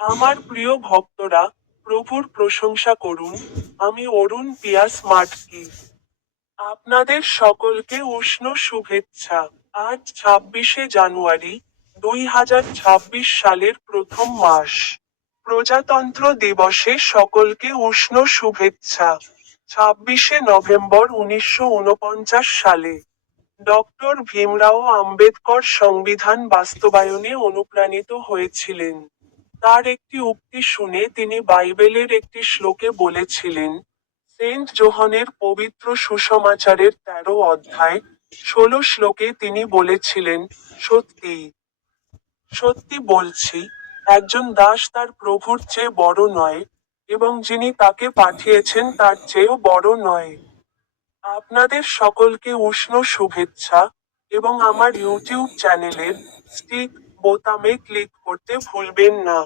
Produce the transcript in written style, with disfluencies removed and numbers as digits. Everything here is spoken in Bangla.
আমার প্রিয় ভক্তরা, প্রভুর প্রশংসা করুন। আমি অরুণ পিয়াস মাটকি। আপনাদের সকলকে উষ্ণ শুভেচ্ছা। আজ 26শে জানুয়ারি, 2026 সালের প্রথম মাস। প্রজাতন্ত্র দিবসে সকলকে উষ্ণ শুভেচ্ছা। 26শে নভেম্বর 1949 সালে ডক্টর ভীমরাও আম্বেদকর সংবিধান বাস্তবায়নে অনুপ্রাণিত হয়েছিলেন। তার একটি উক্তি শুনে তিনি বাইবেলের একটি শ্লোকে বলেছিলেন, সেন্ট যোহনের পবিত্র সুসমাচারের 13 অধ্যায়, 16 শ্লোকে তিনি বলেছিলেন, সত্যি সত্যি বলছি, একজন দাস তার প্রভুর চেয়ে বড় নয়, এবং যিনি তাকে পাঠিয়েছেন তার চেয়েও বড় নয়। আপনাদের সকলকে উষ্ণ শুভেচ্ছা, এবং আমার ইউটিউব চ্যানেলের স্টিক বোতামে ক্লিক করতে ভুলবেন না।